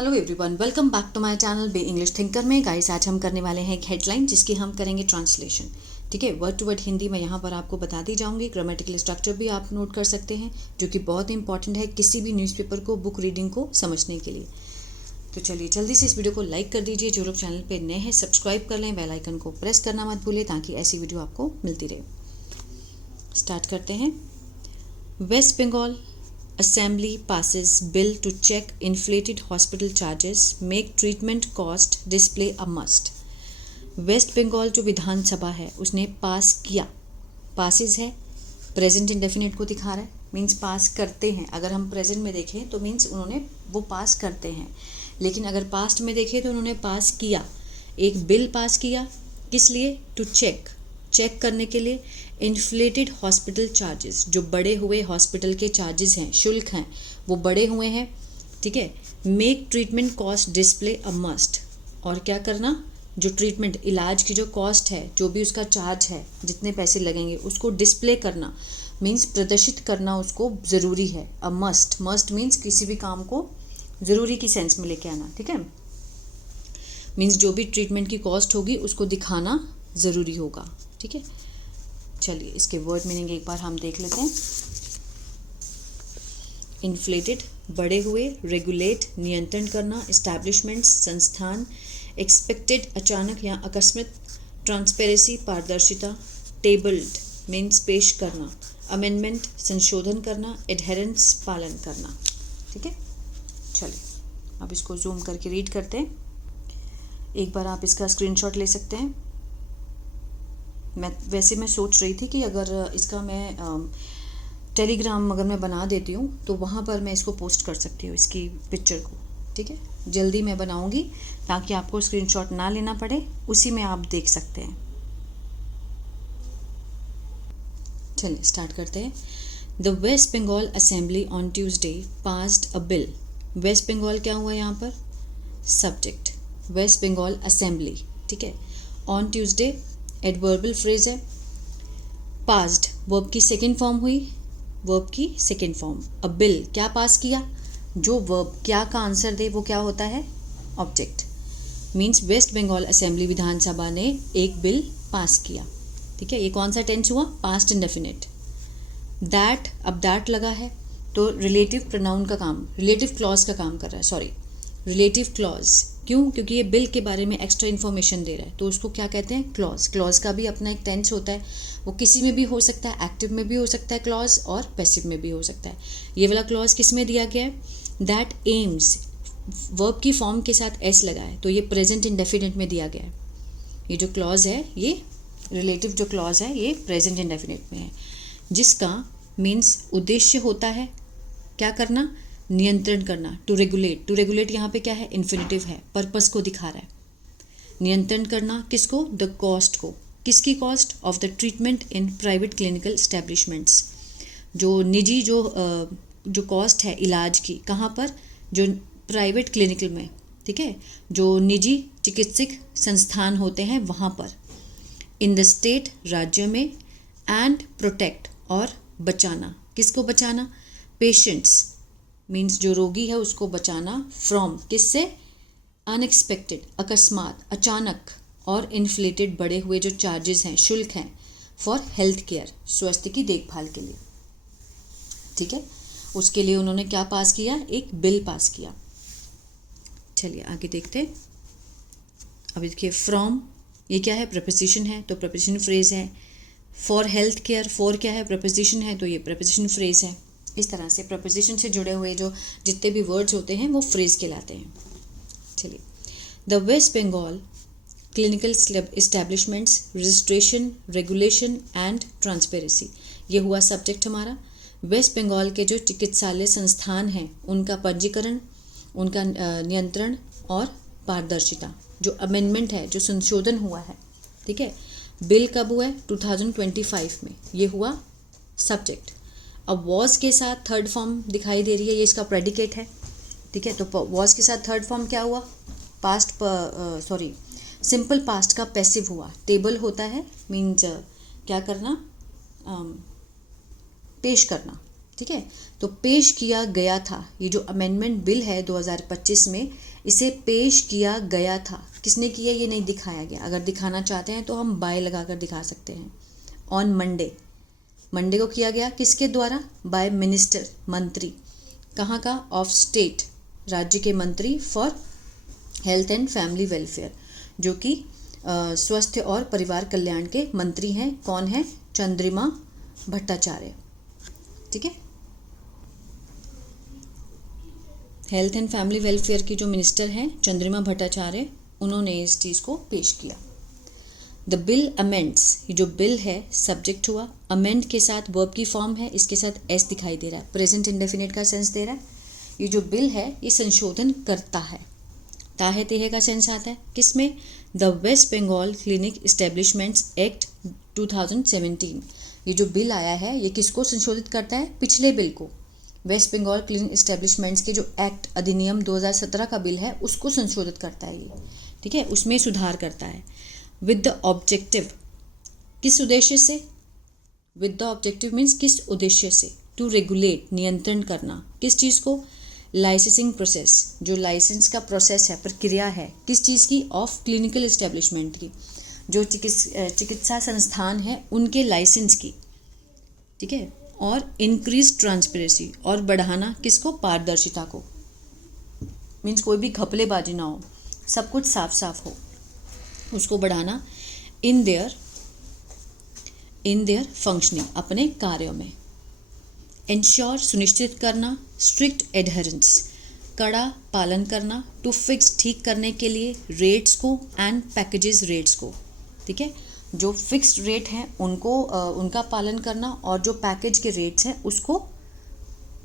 Hello everyone, welcome back to my channel be English thinker में। Guys, आज हम करने वाले हैं एक हेडलाइन जिसकी हम करेंगे ट्रांसलेशन। ठीक है, वर्ड टू वर्ड हिंदी में यहाँ पर आपको बताती जाऊँगी। ग्रामेटिकल स्ट्रक्चर भी आप नोट कर सकते हैं, जो कि बहुत इंपॉर्टेंट है किसी भी न्यूज़पेपर को, बुक रीडिंग को समझने के लिए। तो चलिए जल्दी से इस वीडियो को लाइक कर दीजिए। जो लोग चैनल पर नए हैं सब्सक्राइब कर लें, बेल आइकन को प्रेस करना मत भूलिए ताकि ऐसी वीडियो आपको मिलती रहे। स्टार्ट करते हैं। West Bengal Assembly passes bill to check inflated hospital charges, make treatment cost display a must. West Bengal जो विधानसभा है उसने पास किया, पासिस है, प्रेजेंट इंडेफिनिट को दिखा रहा है, मीन्स पास करते हैं। अगर हम प्रेजेंट में देखें तो मीन्स उन्होंने वो पास करते हैं, लेकिन अगर पास्ट में देखें तो उन्होंने पास किया, एक बिल पास किया। किस लिए? टू चेक करने के लिए इन्फ्लेटेड हॉस्पिटल चार्जेस, जो बढ़े हुए हॉस्पिटल के चार्जेस हैं, शुल्क हैं, वो बढ़े हुए हैं। ठीक है। Make treatment cost display a must, और क्या करना, जो ट्रीटमेंट इलाज की जो कॉस्ट है, जो भी उसका चार्ज है, जितने पैसे लगेंगे उसको डिस्प्ले करना, मीन्स प्रदर्शित करना उसको ज़रूरी है। अ मस्ट मीन्स किसी भी काम को ज़रूरी की सेंस में लेके आना। ठीक है, मीन्स जो भी ट्रीटमेंट की कॉस्ट होगी उसको दिखाना ज़रूरी होगा। ठीक है, चलिए इसके वर्ड मीनिंग एक बार हम देख लेते हैं। इन्फ्लेटेड बढ़े हुए, रेगुलेट नियंत्रण करना, एस्टैब्लिशमेंट्स संस्थान, एक्सपेक्टेड अचानक या अकस्मित, ट्रांसपेरेंसी पारदर्शिता, टेबल्ड मीन्स पेश करना, अमेंडमेंट संशोधन करना, एडहेरेंस पालन करना। ठीक है, चलिए अब इसको जूम करके रीड करते हैं। एक बार आप इसका स्क्रीनशॉट ले सकते हैं। मैं सोच रही थी कि अगर इसका मैं टेलीग्राम अगर मैं बना देती हूँ तो वहाँ पर मैं इसको पोस्ट कर सकती हूँ, इसकी पिक्चर को। ठीक है, जल्दी मैं बनाऊँगी ताकि आपको स्क्रीनशॉट ना लेना पड़े, उसी में आप देख सकते हैं। चलिए स्टार्ट करते हैं। The West Bengal assembly on Tuesday passed a bill. West Bengal क्या हुआ यहाँ पर? Subject, West Bengal assembly. ठीक है, ऑन ट्यूसडे एडवर्बल फ्रेज है। पास्ड वर्ब की सेकेंड फॉर्म हुई, वर्ब की सेकेंड फॉर्म। अ बिल क्या पास किया, जो वर्ब क्या का आंसर दे वो क्या होता है? Object. Means West Bengal assembly विधानसभा ने एक बिल पास किया। ठीक है, ये कौन सा टेंस हुआ? Past indefinite. दैट, अब दैट लगा है तो रिलेटिव प्रोनाउन का काम, रिलेटिव क्लॉज का काम कर रहा है। Sorry, relative clause. क्यों? क्योंकि ये बिल के बारे में एक्स्ट्रा इन्फॉर्मेशन दे रहा है, तो उसको क्या कहते हैं? क्लॉज। क्लॉज का भी अपना एक टेंस होता है, वो किसी में भी हो सकता है, एक्टिव में भी हो सकता है क्लॉज, और पैसिव में भी हो सकता है। ये वाला क्लॉज किस में दिया गया है? दैट एम्स, वर्ब की फॉर्म के साथ एस लगा है, तो ये प्रेजेंट इंडेफिनिट में दिया गया है। ये जो क्लॉज है, ये रिलेटिव जो क्लॉज है, ये प्रेजेंट इंडेफिनिट में है, जिसका मीन्स उद्देश्य होता है क्या करना? नियंत्रण करना। टू रेगुलेट, टू रेगुलेट यहाँ पे क्या है? इन्फिनिटिव है, पर्पस को दिखा रहा है। नियंत्रण करना किसको? द कॉस्ट को। किसकी cost? Of the treatment in private clinical establishments, जो निजी जो कॉस्ट है इलाज की, कहाँ पर? जो प्राइवेट क्लिनिकल में। ठीक है, जो निजी चिकित्सक संस्थान होते हैं वहाँ पर। इन द स्टेट, राज्य में। एंड प्रोटेक्ट, और बचाना। किसको बचाना? पेशेंट्स मीन्स जो रोगी है उसको बचाना। फ्रॉम किससे? अनएक्सपेक्टेड अकस्मात, अचानक, और इन्फ्लेटेड बढ़े हुए जो चार्जेस हैं, शुल्क हैं, फॉर हेल्थ केयर स्वास्थ्य की देखभाल के लिए। ठीक है, उसके लिए उन्होंने क्या पास किया? एक बिल पास किया। चलिए आगे देखते हैं। अब देखिए, फ्रॉम ये क्या है? प्रपोजिशन है, तो प्रपोजिशन फ्रेज है। फॉर हेल्थ केयर, फॉर क्या है? प्रपोजिशन है, तो ये प्रपोजिशन फ्रेज है। इस तरह से प्रपोजिशन से जुड़े हुए जो जितने भी वर्ड्स होते हैं वो फ्रेज कहलाते हैं। चलिए, the West Bengal clinical establishments registration, regulation and transparency, ये हुआ सब्जेक्ट हमारा। वेस्ट बंगाल के जो चिकित्सालय संस्थान हैं उनका पंजीकरण, उनका नियंत्रण और पारदर्शिता, जो अमेंडमेंट है, जो संशोधन हुआ है। ठीक है, बिल कब हुआ है? 2025 में, ये हुआ सब्जेक्ट। अब वॉज के साथ थर्ड फॉर्म दिखाई दे रही है, ये इसका प्रेडिकेट है। ठीक है, तो वॉज के साथ थर्ड फॉर्म क्या हुआ? पास्ट, सॉरी सिंपल पास्ट का पैसिव हुआ। टेबल होता है मीन्स क्या करना? पेश करना। ठीक है। तो पेश किया गया था, ये जो अमेंडमेंट बिल है 2025 में, इसे पेश किया गया था। किसने किया ये नहीं दिखाया गया। अगर दिखाना चाहते हैं तो हम बाय लगा कर दिखा सकते हैं। ऑन मंडे, मंडे को किया गया किसके द्वारा, बाय मिनिस्टर, मंत्री। कहाँ का, ऑफ स्टेट, राज्य के मंत्री, for health and family welfare, जो कि स्वास्थ्य और परिवार कल्याण के मंत्री हैं। कौन है, चंद्रिमा भट्टाचार्य, ठीक है। हेल्थ एंड फैमिली वेलफेयर की जो मिनिस्टर हैं चंद्रिमा भट्टाचार्य, उन्होंने इस चीज़ को पेश किया। द बिल अमेंड्स, ये जो बिल है सब्जेक्ट हुआ, अमेंड के साथ वर्ब की फॉर्म है, इसके साथ एस दिखाई दे रहा है, प्रेजेंट इंडेफिनिट का सेंस दे रहा है। ये जो बिल है ये संशोधन करता है, ताहे तेहे का सेंस आता है। किसमें, the West Bengal clinic establishments act 2017, ये जो बिल आया है ये किसको संशोधित करता है, पिछले बिल को। वेस्ट बंगाल क्लिनिक इस्टेब्लिशमेंट्स के जो एक्ट अधिनियम 2017 का बिल है उसको संशोधित करता है ये, ठीक है, उसमें सुधार करता है। विद द ऑब्जेक्टिव, किस उद्देश्य से, विद द ऑब्जेक्टिव मीन्स किस उद्देश्य से, टू रेगुलेट, नियंत्रण करना, किस चीज़ को, लाइसेंसिंग प्रोसेस, जो लाइसेंस का प्रोसेस है, प्रक्रिया है, किस चीज़ की, ऑफ क्लिनिकल इस्टेब्लिशमेंट की, जो चिकित्सा संस्थान है उनके लाइसेंस की, ठीक है। और इंक्रीज ट्रांसपेरेंसी, और बढ़ाना किसको, पारदर्शिता को, मीन्स कोई भी घपलेबाजी ना हो, सब कुछ साफ साफ हो, उसको बढ़ाना। इन देयर फंक्शनिंग, अपने कार्यों में। इंश्योर, सुनिश्चित करना, स्ट्रिक्ट एडहेरेंस, कड़ा पालन करना, टू फिक्स, ठीक करने के लिए, रेट्स को, एंड पैकेजेस रेट्स को, ठीक है। जो फिक्स्ड रेट हैं उनको उनका पालन करना, और जो पैकेज के रेट्स हैं उसको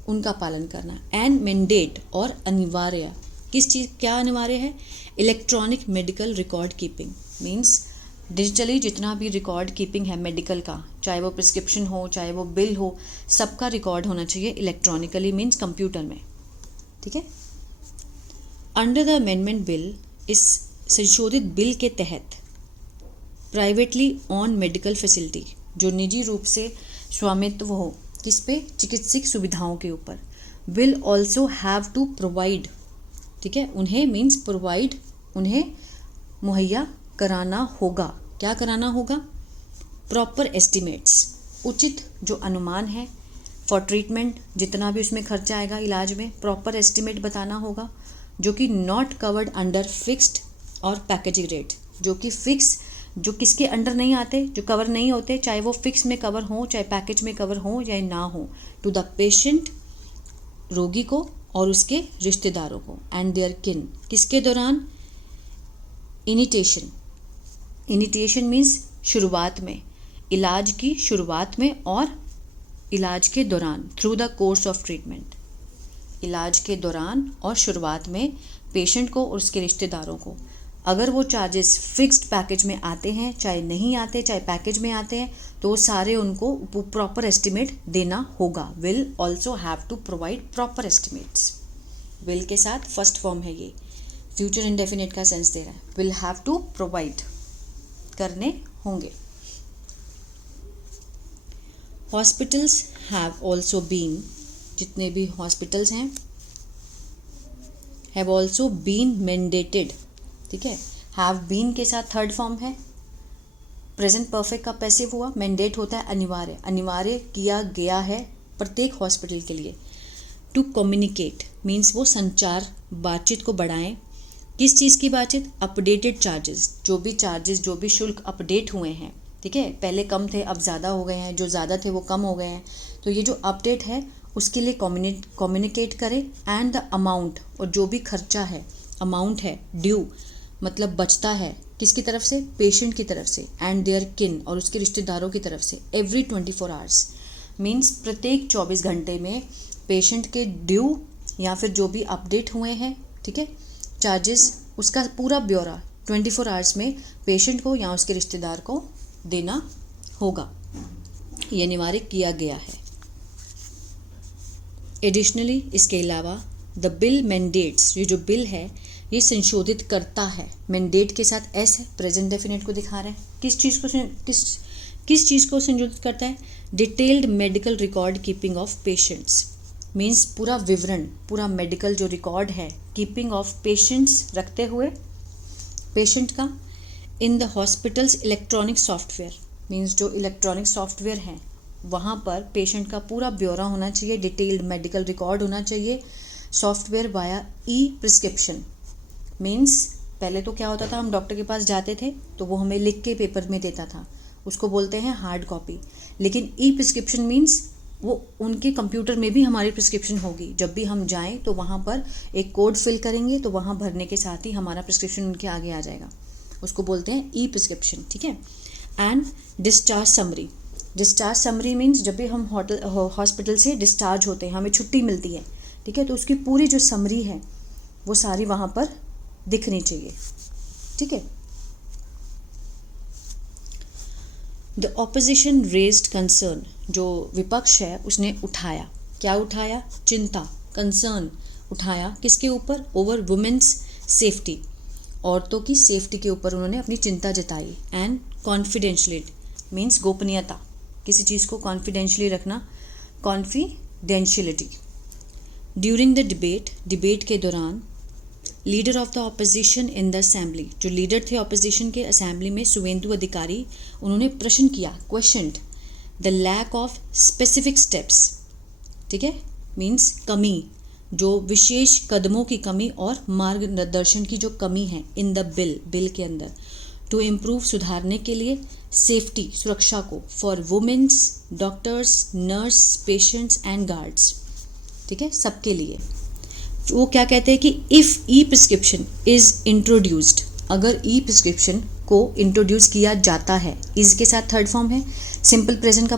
उनका पालन करना। एंड मैंडेट, और अनिवार्य, किस चीज़, क्या अनिवार्य है, electronic medical record keeping, means digitally जितना भी रिकॉर्ड कीपिंग है मेडिकल का, चाहे वो प्रिस्क्रिप्शन हो चाहे वो बिल हो, सबका रिकॉर्ड होना चाहिए इलेक्ट्रॉनिकली, मीन्स कंप्यूटर में, ठीक है। अंडर द अमेंडमेंट बिल, इस संशोधित बिल के तहत, प्राइवेटली ऑन मेडिकल फैसिलिटी, जो निजी रूप से स्वामित्व हो, किस पे, चिकित्सक सुविधाओं के ऊपर, will also have to provide, ठीक है, उन्हें मीन्स प्रोवाइड, उन्हें मुहैया कराना होगा, क्या कराना होगा, प्रॉपर एस्टिमेट्स, उचित जो अनुमान है, फॉर ट्रीटमेंट, जितना भी उसमें खर्चा आएगा इलाज में, प्रॉपर एस्टिमेट बताना होगा, जो कि नॉट कवर्ड अंडर फिक्स्ड और पैकेजिंग रेट, जो कि फिक्स, जो किसके अंडर नहीं आते, जो कवर नहीं होते, चाहे वो फिक्स में कवर हो चाहे पैकेज में कवर हो या ना हो, टू द पेशेंट, रोगी को और उसके रिश्तेदारों को, एंड देयर किन, किसके दौरान, इनिटिएशन मीन्स शुरुआत में, इलाज की शुरुआत में और इलाज के दौरान, through the course of treatment, इलाज के दौरान और शुरुआत में पेशेंट को और उसके रिश्तेदारों को। अगर वो चार्जेस फिक्स्ड पैकेज में आते हैं, चाहे नहीं आते, चाहे पैकेज में आते हैं, तो वो सारे उनको प्रॉपर एस्टिमेट देना होगा। Will also have to provide proper estimates, will के साथ फर्स्ट फॉर्म है ये, फ्यूचर इंडेफिनिट का सेंस दे रहा है, विल हैव टू प्रोवाइड, करने होंगे। हॉस्पिटल्स हैव ऑल्सो बीन, जितने भी हॉस्पिटल्स हैं, हैव ऑल्सो बीन मैंडेटेड, ठीक है, हैव बीन के साथ थर्ड फॉर्म है, प्रेजेंट परफेक्ट का पैसिव हुआ, मैंडेट होता है अनिवार्य, अनिवार्य किया गया है प्रत्येक हॉस्पिटल के लिए। टू कम्युनिकेट मीन्स वो संचार, बातचीत को बढ़ाएं, किस चीज़ की बातचीत, अपडेटेड चार्जेस, जो भी शुल्क अपडेट हुए हैं, ठीक है, पहले कम थे अब ज़्यादा हो गए हैं, जो ज़्यादा थे वो कम हो गए हैं, तो ये जो अपडेट है उसके लिए कम्युनिकेट करें। एंड द अमाउंट, और जो भी खर्चा है, अमाउंट है, ड्यू मतलब बचता है, किसकी तरफ से, पेशेंट की तरफ से, एंड देयर किन, और उसके रिश्तेदारों की तरफ से, एवरी 24 आवर्स मीन्स प्रत्येक 24 घंटे में पेशेंट के ड्यू या फिर जो भी अपडेट हुए हैं, ठीक है, चार्जेस, उसका पूरा ब्यौरा 24 आवर्स में पेशेंट को या उसके रिश्तेदार को देना होगा, ये अनिवार्य किया गया है। एडिशनली, इसके अलावा, द बिल मैंडेट्स, ये जो बिल है ये संशोधित करता है, मैंडेट के साथ एस है, प्रेजेंट डेफिनेट को दिखा रहा है, किस चीज़ को, किस चीज़ को संशोधित करता है? Detailed medical record keeping of patients, means पूरा विवरण, पूरा मेडिकल जो रिकॉर्ड है कीपिंग ऑफ पेशेंट्स, रखते हुए पेशेंट का, in the hospitals electronic software, means जो इलेक्ट्रॉनिक सॉफ्टवेयर है वहाँ पर पेशेंट का पूरा ब्यौरा होना चाहिए, डिटेल्ड मेडिकल रिकॉर्ड होना चाहिए। सॉफ्टवेयर वाया ई प्रिस्क्रिप्शन, मीन्स पहले तो क्या होता था, हम डॉक्टर के पास जाते थे तो वो हमें लिख के पेपर में देता था, उसको बोलते हैं हार्ड कॉपी। लेकिन ई प्रिस्क्रिप्शन मीन्स वो उनके कंप्यूटर में भी हमारी प्रिस्क्रिप्शन होगी, जब भी हम जाएं तो वहाँ पर एक कोड फिल करेंगे तो वहाँ भरने के साथ ही हमारा प्रिस्क्रिप्शन उनके आगे आ जाएगा, उसको बोलते हैं ई प्रिस्क्रिप्शन, ठीक है। And discharge summary, discharge summary means जब भी हम हॉस्पिटल से डिस्चार्ज होते हैं, हमें छुट्टी मिलती है, ठीक है, तो उसकी पूरी जो समरी है वो सारी वहाँ पर दिखनी चाहिए, ठीक है। द ऑपोजिशन रेज्ड कंसर्न, जो विपक्ष है उसने उठाया, क्या उठाया? चिंता, कंसर्न उठाया, किसके ऊपर? ओवर वुमेन्स सेफ्टी, औरतों की सेफ्टी के ऊपर उन्होंने अपनी चिंता जताई। एंड कॉन्फिडेंशियलिटी मीन्स गोपनीयता, किसी चीज़ को कॉन्फिडेंशियली रखना, confidentiality. During the debate, debate के दौरान, leader of the opposition in the assembly, जो लीडर थे ऑपोजिशन के असेंबली में, शुवेंदु अधिकारी, उन्होंने प्रश्न किया, questioned the lack of specific steps, ठीक है, मीन्स कमी, जो विशेष कदमों की कमी और मार्गदर्शन की जो कमी है इन द बिल, बिल के अंदर, टू इम्प्रूव, सुधारने के लिए, सेफ्टी, सुरक्षा को, for womens, doctors, nurse, patients and guards, ठीक है, सबके लिए। वो क्या कहते हैं कि if e prescription is introduced, अगर ई प्रिस्क्रिप्शन को इंट्रोड्यूस किया जाता है, इज के साथ थर्ड फॉर्म है, सिंपल प्रेजेंट का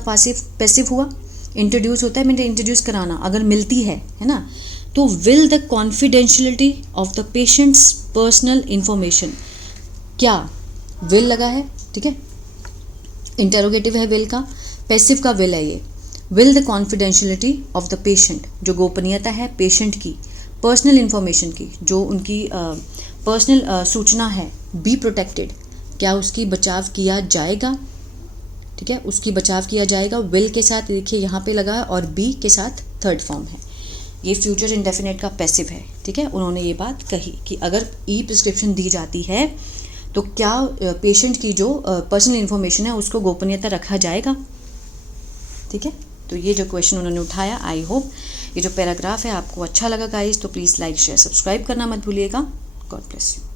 पैसिव हुआ, इंट्रोड्यूस होता है मैंने इंट्रोड्यूस कराना, अगर मिलती है ना, तो will the confidentiality of the patients personal information, क्या विल लगा है, ठीक है, इंटेरोगेटिव है विल का, पैसिव का विल है ये, will the confidentiality of the patient, जो गोपनीयता है पेशेंट की, पर्सनल इंफॉर्मेशन की, जो उनकी पर्सनल सूचना है, बी प्रोटेक्टेड, क्या उसकी बचाव किया जाएगा, ठीक है, उसकी बचाव किया जाएगा, विल के साथ देखिए यहाँ पे लगा और बी के साथ थर्ड फॉर्म है, ये फ्यूचर इंडेफिनेट का पैसिव है, ठीक है। उन्होंने ये बात कही कि अगर ई प्रिस्क्रिप्शन दी जाती है तो क्या पेशेंट की जो पर्सनल इंफॉर्मेशन है उसको गोपनीयता रखा जाएगा, ठीक है। तो ये जो क्वेश्चन उन्होंने उठाया, आई होप ये जो पैराग्राफ है आपको अच्छा लगा गाइस, तो प्लीज़ लाइक शेयर सब्सक्राइब करना मत भूलिएगा। God bless you.